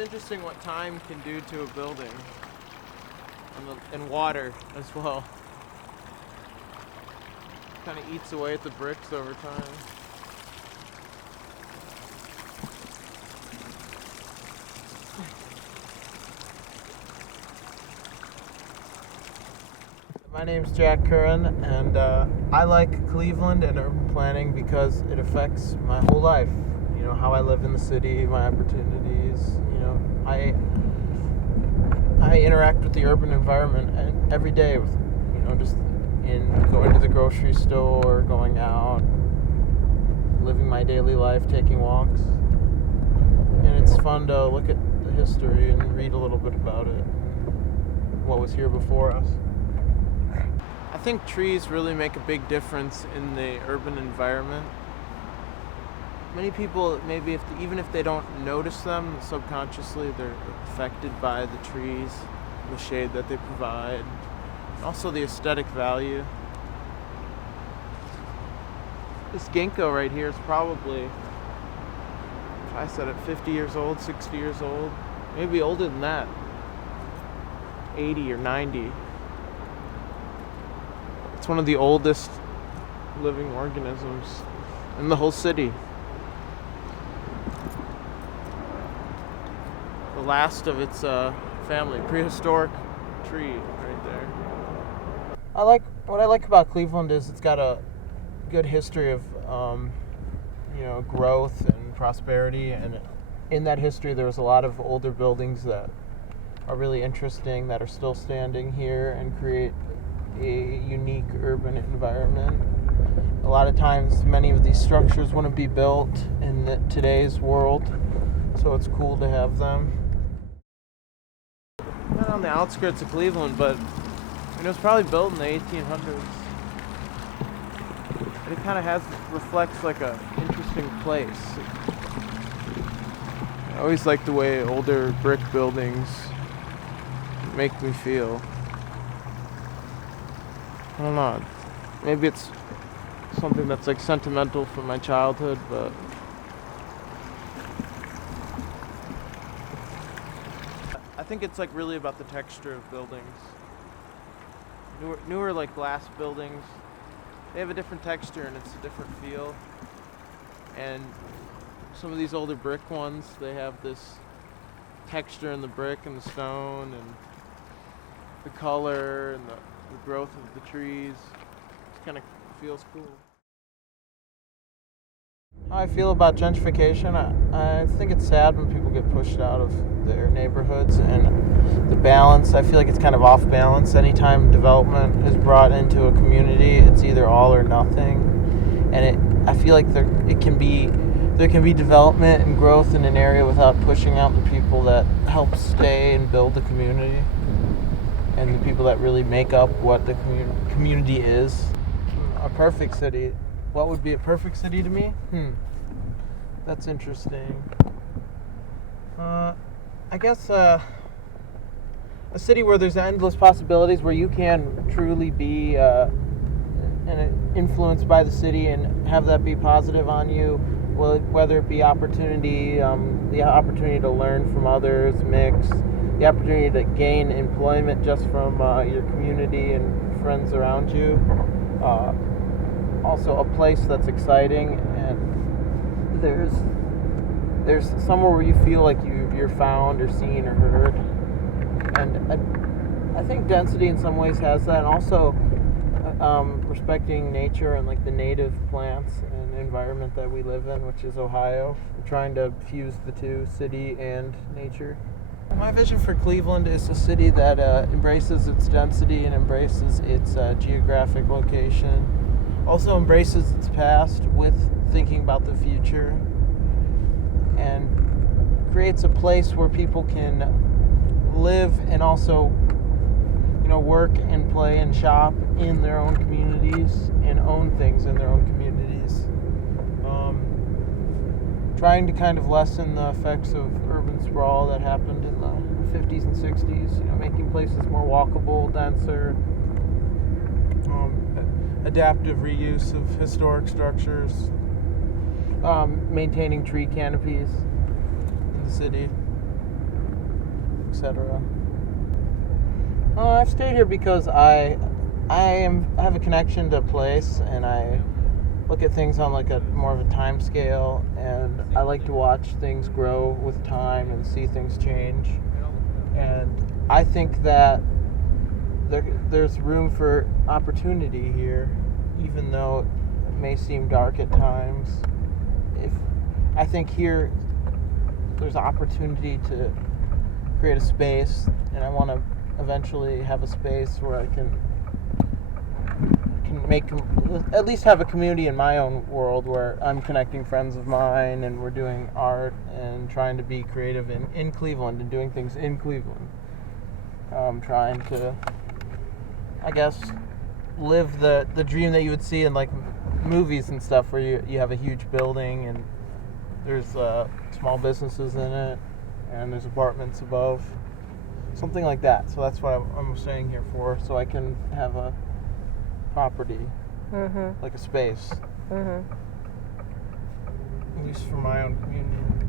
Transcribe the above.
interesting what time can do to a building, and water as well. Kind of eats away at the bricks over time. My name's Jack Curran, and I like Cleveland and urban planning because it affects my whole life. You know, how I live in the city, my opportunities. You know, I interact with the urban environment every day. With, you know, just in going to the grocery store, going out, living my daily life, taking walks, and it's fun to look at the history and read a little bit about it, what was here before us. I think trees really make a big difference in the urban environment. Many people, maybe even if they don't notice them, subconsciously they're affected by the trees, the shade that they provide, and also the aesthetic value. This ginkgo right here is probably, if I said it, 50 years old, 60 years old, maybe older than that, 80 or 90. It's one of the oldest living organisms in the whole city. The last of its family, prehistoric tree right there. What I like about Cleveland is it's got a good history of growth and prosperity, and in that history there was a lot of older buildings that are really interesting that are still standing here and create a unique urban environment. A lot of times many of these structures wouldn't be built in today's world, so it's cool to have them. Not on the outskirts of Cleveland, but it was probably built in the 1800s. It kind of reflects like a interesting place. I always like the way older brick buildings make me feel. I don't know. Maybe it's something that's like sentimental from my childhood, but I think it's like really about the texture of buildings. Newer like glass buildings, they have a different texture and it's a different feel. And some of these older brick ones, they have this texture in the brick and the stone and the color and the growth of the trees. It kind of feels cool. How I feel about gentrification, I think it's sad when people get pushed out of their neighborhoods, and the balance, I feel like it's kind of off balance. Anytime development is brought into a community, it's either all or nothing. And I feel like there can be development and growth in an area without pushing out the people that help stay and build the community, and the people that really make up what the community is. A perfect city. What would be a perfect city to me? That's interesting. I guess a city where there's endless possibilities, where you can truly be influenced by the city and have that be positive on you, whether it be opportunity, the opportunity to learn from others, mix, the opportunity to gain employment just from your community and friends around you. Also a place that's exciting, and there's somewhere where you feel like you're found or seen or heard. And I think density in some ways has that, and also respecting nature and like the native plants and environment that we live in, which is Ohio. We're trying to fuse the two, city and nature. My vision for Cleveland is a city that embraces its density and embraces its geographic location. Also embraces its past with thinking about the future, and creates a place where people can live and also, work and play and shop in their own communities and own things in their own communities. Trying to kind of lessen the effects of urban sprawl that happened in the 50s and 60s, making places more walkable, denser, adaptive reuse of historic structures, maintaining tree canopies in the city. etc. I've stayed here because I have a connection to a place, and I look at things on like a more of a time scale, and I like to watch things grow with time and see things change. And I think that there's room for opportunity here, even though it may seem dark at times. I think here there's opportunity to create a space, and I want to eventually have a space where I can make, at least have a community in my own world where I'm connecting friends of mine and we're doing art and trying to be creative in Cleveland and doing things in Cleveland. Trying to, I guess, live the dream that you would see in like movies and stuff, where you have a huge building and there's small businesses in it and there's apartments above. Something like that. So that's what I'm staying here for, so I can have a property, like a space, at least for my own community.